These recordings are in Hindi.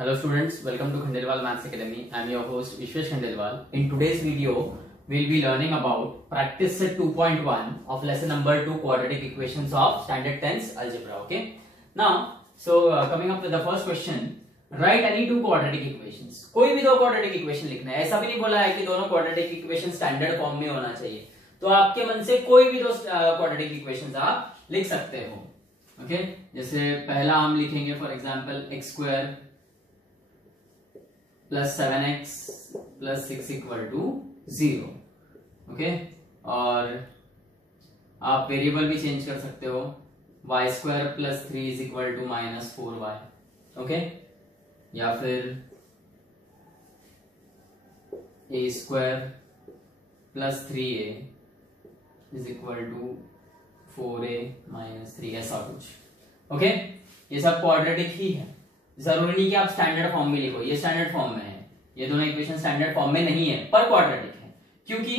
Hello students, welcome to Khandelwal Maths Academy. I am your host Vishwesh Khandelwal. In today's video, we'll be learning about practice set 2.1 of lesson number 2 quadratic equations of standard 10th algebra. Okay. Now, coming up with the first question, write any two quadratic equations. कोई भी दो quadratic equation लिखना है. ऐसा भी नहीं बोला है कि दोनों quadratic equation standard form में होना चाहिए. तो आपके मन से कोई भी दो quadratic equations आप लिख सकते हो. ओके जैसे पहला हम लिखेंगे for example x square plus 7x plus 6 equal to 0. Okay और आप वेरिएबल भी चेंज कर सकते हो. y square plus 3 is equal to minus 4y. Okay या फिर a square plus 3a is equal to 4a minus 3, ऐसा कुछ. ओके ये सब क्वाड्रेटिक ही है. जरूरी नहीं कि आप स्टैंडर्ड फॉर्म में लिखो. ये स्टैंडर्ड फॉर्म में है. ये दोनों इक्वेशन स्टैंडर्ड फॉर्म में नहीं है पर क्वाड्रेटिक है क्योंकि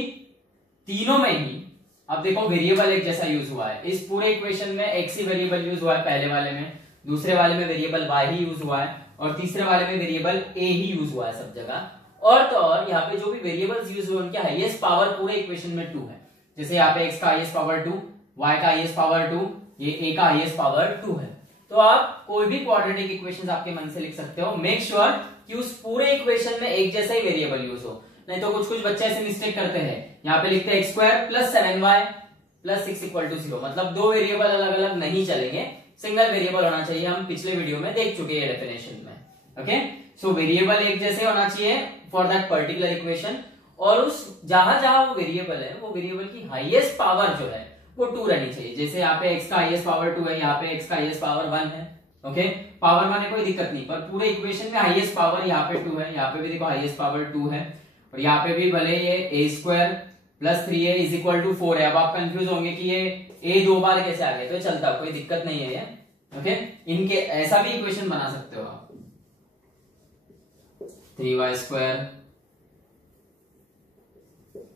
तीनों में ही अब देखो वेरिएबल एक जैसा यूज हुआ है. इस पूरे इक्वेशन में x ही वेरिएबल यूज हुआ है पहले वाले में, दूसरे वाले में वेरिएबल y ही यूज हुआ है और तीसरे वाले में वेरिएबल a ही यूज हुआ है सब जगह. और तो और यहाँ पे जो भी वेरिएबल्स यूज हुए उनके हाईएस्ट पावर पूरे इक्वेशन में 2 है. जैसे यहाँ पे x का हाईएस्ट पावर 2, y का हाईएस्ट पावर 2, ये a का हाईएस्ट पावर 2 है. तो आप कोई भी क्वाड्रेटिक इक्वेशंस आपके मन से लिख सकते हो. मेक श्योर कि उस पूरे इक्वेशन में एक जैसा ही वेरिएबल यूज हो. नहीं तो कुछ बच्चे ऐसे मिस्टेक करते हैं. यहाँ पे लिखते हैं x square plus 7y plus 6 equal to 0. मतलब दो वेरिएबल अलग अलग नहीं चलेंगे, सिंगल वेरिएबल होना चाहिए. हम पिछले वीडियो में देख चुके हैं डेफिनेशन में. ओके सो वेरिएबल एक जैसे होना चाहिए फॉर दैट पर्टिकुलर इक्वेशन. और उस जहां जहां वो वेरिएबल है वो वेरिएबल की हाईएस्ट पावर जो है वो 2 रहनी चाहिए. जैसे यहाँ पे x का हाईएस्ट पावर 2 है, यहाँ पे x का हाईएस्ट पावर 1 है. ओके पावर 1 है कोई दिक्कत नहीं, पर पूरे इक्वेशन में हाईएस्ट पावर यहाँ पे 2 है. यहाँ पे भी देखो हाईएस्ट पावर 2 है और यहाँ पे भी भले ये a square plus 3a is equal to 4 है. अब आप कंफ्यूज होंगे कि ये a दो बार कैसे आ गए, तो चलता कोई दिक्कत नहीं है ये. ओके इनके ऐसा भी इक्वेशन बना सकते हो आप. 3y square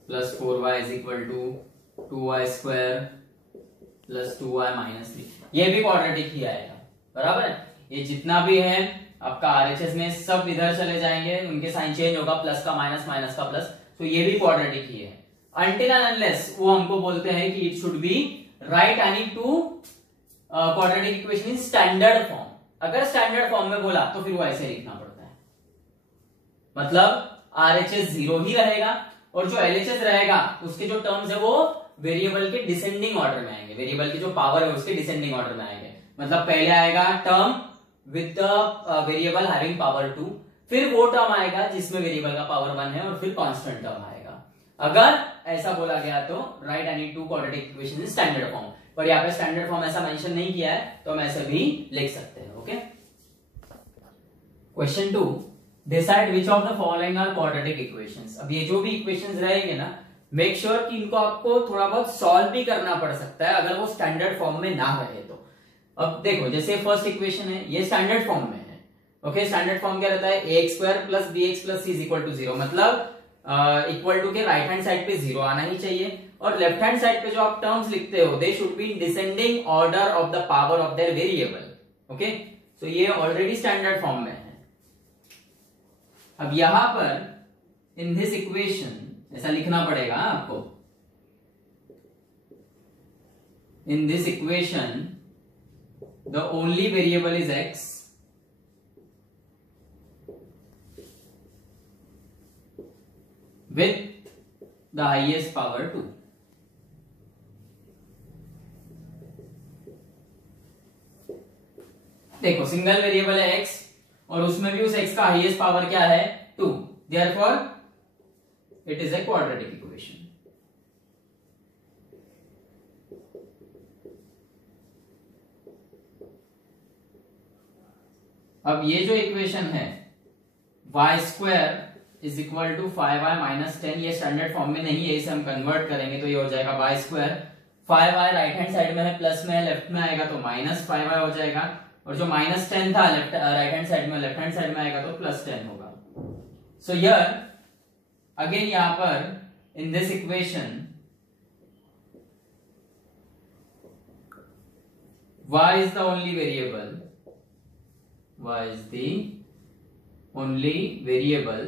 plus 4y is equal to 2y square plus 2y minus 3. ये भी क्वाड्रेटिक ही आएगा. बराबर है. ये जितना भी है आपका आरएचएस में सब इधर चले जाएंगे, उनके साइन चेंज होगा, प्लस का माइनस माइनस का प्लस. तो ये भी क्वाड्रेटिक ही है. अनटिल एंड अनलेस वो हमको बोलते हैं कि it should be right any two quadratic equation in standard form. अगर स्टैंडर्ड फॉर्म में बोला तो फिर वो ऐसे लिखना पड़ता है. मतलब आरएचएस 0 ही रहेगा और जो एलएचएस रहेगा उसके जो टर्म्स है वो वेरिएबल के डिसेंडिंग ऑर्डर में आएंगे. वेरिएबल की जो पावर है उसके डिसेंडिंग ऑर्डर में आएंगे. मतलब पहले आएगा term with the variable having power 2, फिर वो टर्म आएगा जिसमें वेरिएबल का पावर 1 है और फिर कांस्टेंट टर्म आएगा. अगर ऐसा बोला गया तो right any two quadratic equation in standard form. पर यहाँ पे स्टैंडर्ड फॉर्म ऐसा मेंशन नहीं किया है तो हम ऐसे भी लिख सकते हैं. Okay question 2, decide which of the following are quadratic equations. अब ये जो भी इक्वेशंस रहेंगे ना, मेक श्योर कि इनको आपको थोड़ा बहुत सॉल्व भी करना पड़ सकता है अगर वो स्टैंडर्ड फॉर्म में ना रहे तो. अब देखो जैसे फर्स्ट इक्वेशन है ये स्टैंडर्ड फॉर्म में है. ओके स्टैंडर्ड फॉर्म क्या रहता है, ax square plus bx plus c is equal to 0. मतलब इक्वल टू के राइट हैंड साइड पे 0 आना ही चाहिए और लेफ्ट हैंड साइड पे जो आप टर्म्स लिखते हो they should be in descending order of the power of their variable. Okay so ये ऑलरेडी स्टैंडर्ड फॉर्म में है. अब यहां पर इन दिस इक्वेशन ऐसा लिखना पड़ेगा आपको. इन this equation the only variable is x with the highest power 2. देखो सिंगल वेरिएबल है x और उसमें भी उस x का हाईएस्ट पावर क्या है 2. Therefore it is a quadratic equation. अब ये जो इक्वेशन है y स्क्वायर is equal to 5y minus 10, ये स्टैंडर्ड फॉर्म में नहीं है, इसे हम कन्वर्ट करेंगे तो ये हो जाएगा y square. 5y right hand side में है, प्लस में है, लेफ्ट में आएगा तो माइनस 5y हो जाएगा. और जो माइनस 10 था राइट हैंड साइड में, लेफ्ट हैंड साइड में आएगा तो प्लस 10 होगा. सो हियर अगेन यहां पर in this equation y is the only variable, y is the only variable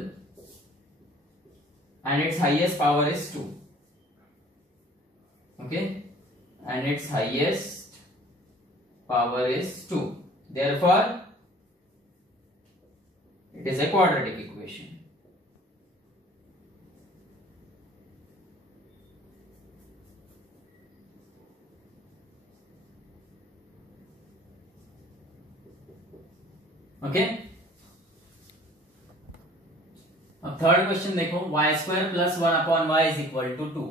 and its highest power is 2. Okay, and its highest power is 2. Therefore it is a quadratic equation. Okay, अब थर्ड क्वेश्चन देखो, Y square plus 1/y is equal to 2।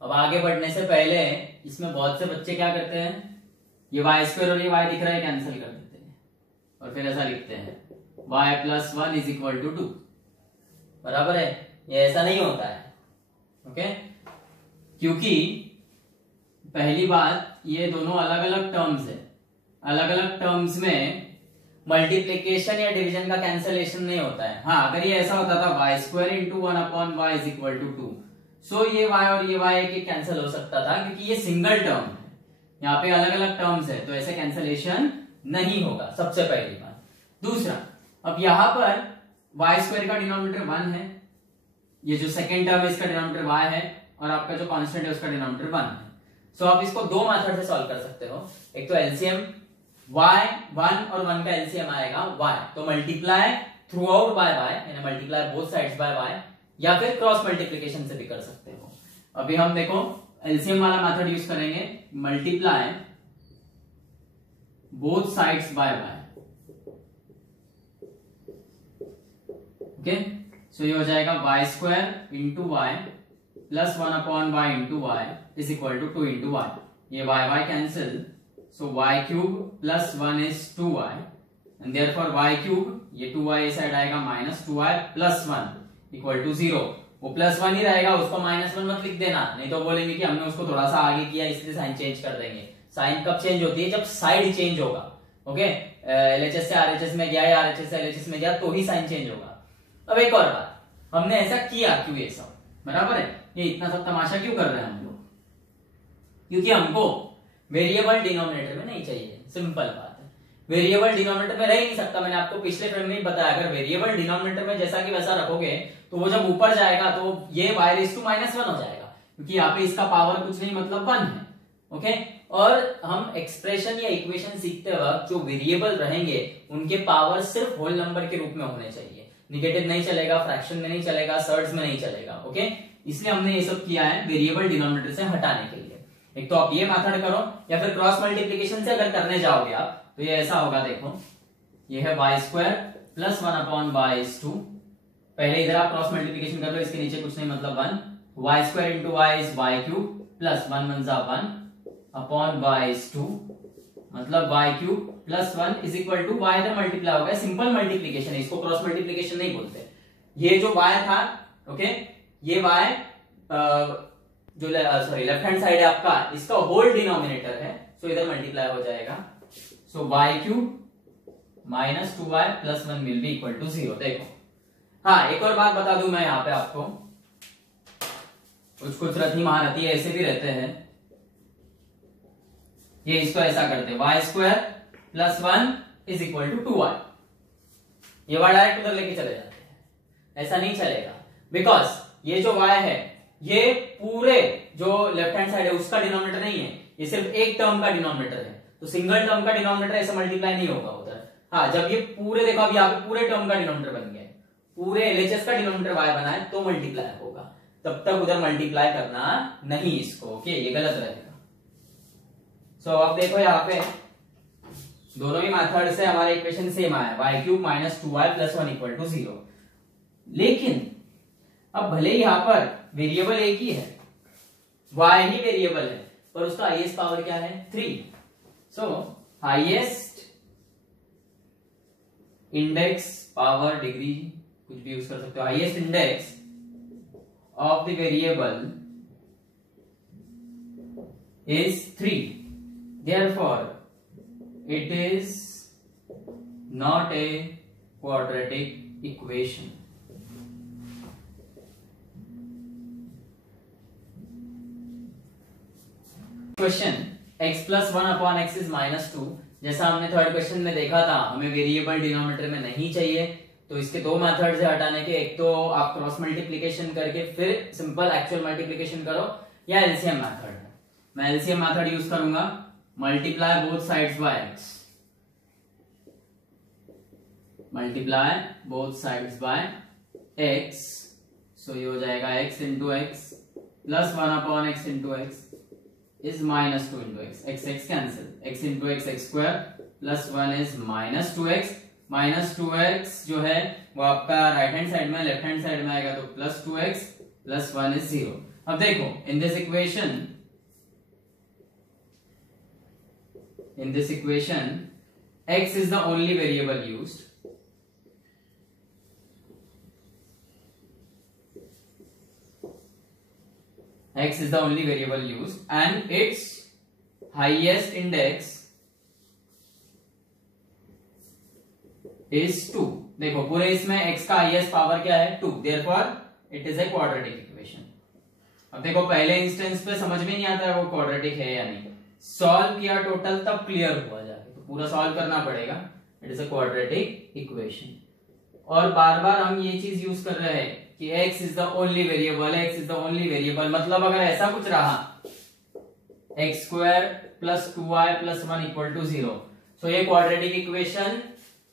अब आगे बढ़ने से पहले इसमें बहुत से बच्चे क्या करते हैं, ये वाई स्क्वायर और ये वाई दिख रहा है कैंसिल कर देते हैं और फिर ऐसा लिखते हैं y plus 1 is equal to 2। बराबर है, ये ऐसा नहीं होता है। ओके, क्योंकि पहली बात ये दोनों अलग अलग टर्म्स है, अलग अलग टर्म्स में मल्टीप्लीकेशन या डिवीजन का कैंसलेशन नहीं होता है। हाँ, अगर ये ऐसा होता था y square into 1/y is equal to 2, so ये y और ये y के कैंसिल हो सकता था, क्योंकि ये सिंगल टर्म है, यहाँ पे अलग अलग टर्म्स है, तो ऐसे कैंसलेशन नहीं होगा, सबसे पहली बात। दूसरा, अब यहाँ पर y स्क्वायर का डिनोमिनेटर 1 है, ये जो सेकेंड टर्म है इसका डिनोमिनेटर y है, और आपका जो कांस्टेंट है उसका डिनोमिनेटर 1 है। सो आप इसको दो मेथड से सॉल्व कर सकते हो। एक तो एलसीएम, y 1 और 1 का एलसीएम आएगा y, तो multiply through out by y, यानी multiply both sides by y, या फिर क्रॉस मल्टीप्लिकेशन से भी कर सकते हो। अभी हम देखो एलसीएम वाला मेथड यूज करेंगे, multiply both sides by y। Okay, so ये हो जाएगा y square into y plus 1/y into y is equal to 2 into y. ये y cancel, so y cube plus 1 is 2y and therefore y cube, ये 2y इस साइड आएगा minus 2y plus 1 equal to 0। वो प्लस 1 ही रहेगा, उसको माइनस 1 मत लिख देना, नहीं तो बोलेंगे कि हमने उसको थोड़ा सा आगे किया इसलिए साइन चेंज कर देंगे। साइन कब चेंज होती है, जब साइड चेंज होगा। ओके, एलएचएस से आरएचएस में गया या आरएचएस से एलएचएस में गया तो ही साइन चेंज होगा। अब एक और बात, हमने ऐसा किया क्यों, ये सब बराबर है, ये इतना सब तमाशा क्यों कर रहे हैं हम लोग, क्योंकि हमको वेरिएबल डिनोमिनेटर में नहीं चाहिए। सिंपल बात है, वेरिएबल डिनोमिनेटर में रह ही नहीं सकता। मैंने आपको पिछले फ्रेम में ही बताया, अगर वेरिएबल डिनोमिनेटर में जैसा कि वैसा रखोगे तो वो जब ऊपर जाएगा तो ये y रेज़ टू -1 हो जाएगा, क्योंकि यहाँ पे इसका पावर कुछ नहीं मतलब 1 है। ओके, और हम एक्सप्रेशन या इक्वेशन सीखते वक्त जो वेरिएबल रहेंगे उनके पावर सिर्फ होल नंबर के रूप में होने चाहिए, निगेटिव नहीं चलेगा, फ्रैक्शन में नहीं चलेगा, सर्ड्स में नहीं चलेगा। ओके, इसलिए हमने ये सब किया है वेरिएबल डिनोमिनेटर से हटाने के लिए। एक तो आप ये मेथड करो, या फिर क्रॉस मल्टीप्लिकेशन से अगर करने जाओगे आप तो ये ऐसा होगा, देखो ये है y square plus 1/y is 2। पहले इधर आप क्रॉस मल्टीप्लिकेशन कर लो, इसके नीचे कुछ नहीं मतलब 1, y square into y is y cube plus 1 1 जा 1 अपॉन y इज 2, मतलब y cube plus 1 is equal to y इधर मल्टीप्लाई हो गया, सिंपल मल्टीप्लिकेशन है, इसको क्रॉस मल्टीप्लिकेशन नहीं बोलते। ये जो y था, ओके, ये y जो लेफ्ट हैंड साइड है आपका, इसका होल डिनोमिनेटर है, सो इधर मल्टीप्लाई हो जाएगा। So y cube minus 2y plus 1 will be equal to 0। देखो, हाँ, एक और बात बता दूं मैं यहाँ पे आपको, कुछ रत्नी महारथी ऐसे भी रहते हैं, ये इसको ऐसा करते हैं y square plus 1 is equal to 2y, ये y डायरेक्ट उधर लेके चले जाते हैं। ऐसा नहीं चलेगा, बिकॉज ये जो y है ये पूरे जो लेफ्ट हैंड साइड है उसका डिनोमिनेटर नहीं है, ये सिर्फ एक टर्म का डिनोमिनेटर है, तो सिंगल टर्म का डिनोमिनेटर ऐसे मल्टीप्लाई नहीं होगा उधर। हाँ, जब ये पूरे, देखो अब यहाँ पे पूरे टर्म का डिनोमिनेटर बन गया, पूरे एलएचएस का डिनोमिनेटर y बना है तो मल्टीप्लाई होगा, तब तक उधर मल्टीप्लाई करना नहीं इसको। ओके, ये गलत रहेगा। सो अब देखो यहाँ पे दोनों ही मेथड से हमारा इक्वेशन सेम आया, y cube minus 2y plus 1 equal to 0। लेकिन अब भले ही यहाँ पर वेरिएबल एक ही है, y ही वेरिएबल है, पर उसका हाईएस्ट पावर क्या है, 3। सो हाईएस्ट इंडेक्स, पावर, डिग्री, कुछ भी यूज कर सकते हो, highest index of the variable is 3, therefore it is not a quadratic equation. Question x plus 1 x is -2, जैसा हमने थर्ड क्वेश्चन में देखा था, हमें वेरिएबल डिनोमिनेटर में नहीं चाहिए, तो इसके दो मेथड है हटाने के, एक तो आप क्रॉस मल्टीप्लीकेशन करके फिर सिंपल एक्चुअल मल्टीप्लीकेशन करो, या एलसीएम मेथड है। मैं एलसीएम मेथड यूज करूंगा, multiply both sides by x, multiply both sides by x, so ये हो जाएगा x into x plus 1 upon x into x is minus 2 into x, x x cancel, x into x x square plus 1 is minus 2x, minus 2x जो है वो आपका राइट हैंड साइड में, लेफ्ट हैंड साइड में आएगा तो प्लस 2x प्लस 1 इज 0। अब देखो इन this equation x is the only variable used, x is the only variable used and its highest index is 2। देखो पूरे इसमें x का हाईएस्ट पावर क्या है 2, therefore it is a quadratic equation। अब देखो पहले इंस्टेंस पे समझ में नहीं आता है वो क्वाड्रेटिक है या नहीं, सॉल्व किया टोटल तब क्लियर हुआ जाके, तो पूरा सॉल्व करना पड़ेगा, it is a quadratic equation. और बार बार हम ये चीज यूज कर रहे हैं कि x is the only variable, x is the only variable, मतलब अगर ऐसा कुछ रहा x square plus 2y plus 1 equal to 0, so ये क्वाड्रेटिक इक्वेशन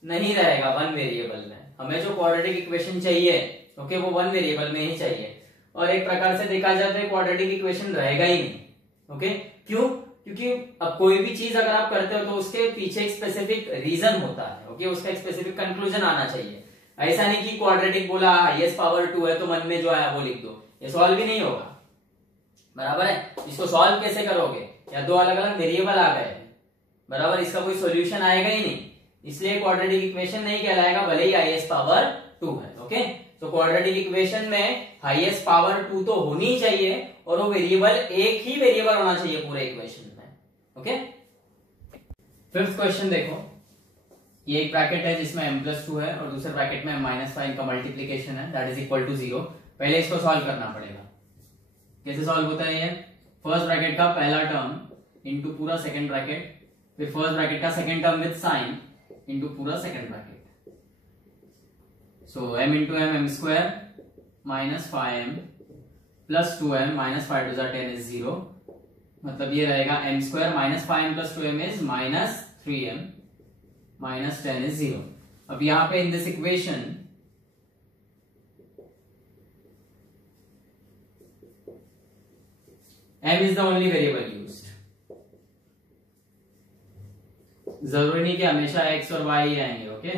नहीं रहेगा वन वेरिएबल में। हमें जो क्वाड्रेटिक इक्वेशन चाहिए ओके वो वन वेरिएबल में ही चाहिए, और एक प्रकार से देखा जाए तो क्वाड्रेटिक इक्वेशन रहेगा ही नहीं। ओके क्यों? क्योंकि अब कोई भी चीज अगर आप करते हो तो उसके पीछे एक स्पेसिफिक रीजन होता है, ओके उसका एक स्पेसिफिक कंक्लूजन आना चाहिए। ऐसा नहीं कि क्वाड्रेटिक बोला हाईएस्ट पावर 2 है तो मन में जो आया वो लिख दो, ये सॉल्व भी नहीं होगा, बराबर है। इसको सॉल्व कैसे करोगे, या दो अलग अलग वेरिएबल आ गए बराबर, इसका कोई सॉल्यूशन आएगा ही नहीं, इसलिए क्वाड्रेटिक इक्वेशन नहीं कहलाएगा भले ही हाईएस्ट पावर 2 है। ओके तो क्वाड्रेटिक इक्वेशन में हाईएस्ट पावर 2 तो होनी ही चाहिए, और वो वेरिएबल एक ही वेरिएबल होना चाहिए पूरे इक्वेशन में। ओके फिफ्थ क्वेश्चन देखो, ये एक ब्रैकेट है जिसमें m+2 है और दूसरे ब्रैकेट में -5 का मल्टीप्लीकेशन है, दैट इज इक्वल टू 0। पहले इसको सॉल्व करना पड़ेगा। कैसे सॉल्व होता है ये, फर्स्ट ब्रैकेट का पहला टर्म इनटू पूरा सेकंड ब्रैकेट, फिर फर्स्ट ब्रैकेट का second term with sign into पूरा second bracket, so m into m m square minus 5m plus 2m minus 5 to 10 is 0, मतलब ये रहेगा m square minus 5m plus 2m is minus 3m minus 10 is 0। अब यहां पे in this equation m is the only variable used, जरूरी नहीं कि हमेशा x और y ही आएंगे। Okay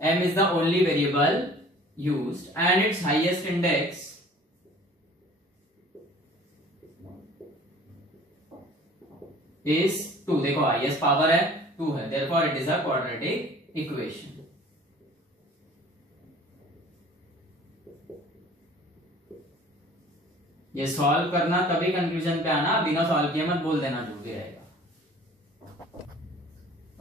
m is the only variable used and it's highest index is 2। देखो हाईएस्ट पावर है 2 है, therefore it is a quadratic equation। ये सॉल्व करना तभी कंक्लूजन पे आना, बिना सॉल्व किए मत बोल देना जो भी रहेगा।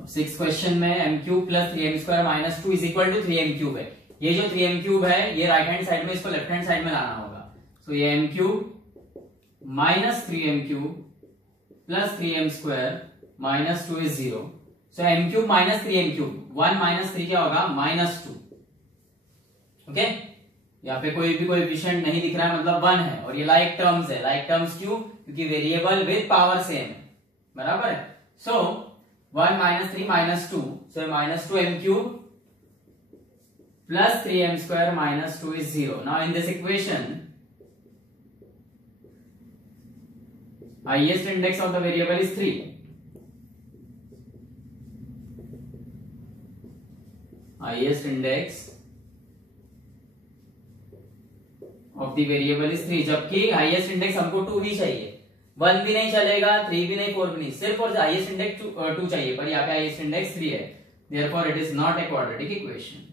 सिक्स क्वेश्चन में m cube plus 3m square minus 2 is equal to 3m cube है। ये जो 3m क्यूब है ये राइट हैंड साइड में, इसको लेफ्ट हैंड साइड में लाना होगा। सो ये m cube minus 3m cube plus 3m square minus 2 is 0। So m cube minus 3m cube, 1 minus 3 क्या होगा -2। ओके यहाँ पे कोई भी कोएफिशिएंट नहीं दिख रहा है, मतलब 1 है, और ये लाइक टर्म्स है। लाइक टर्म्स क्यों? क्योंकि वेरिएबल विद पावर सेम है, बराबर है। सो 1 minus 3 minus 2, so minus 2m cube plus 3m square minus 2 is 0। Now in this equation highest index of the variable is 3, highest index of the variable is 3, जबकि highest index हमको 2 ही चाहिए, 1 भी नहीं चलेगा, 3 भी नहीं, 4 भी नहीं, सिर्फ और highest index 2 चाहिए, पर यहाँ पे highest index 3 है, therefore it is not a quadratic equation।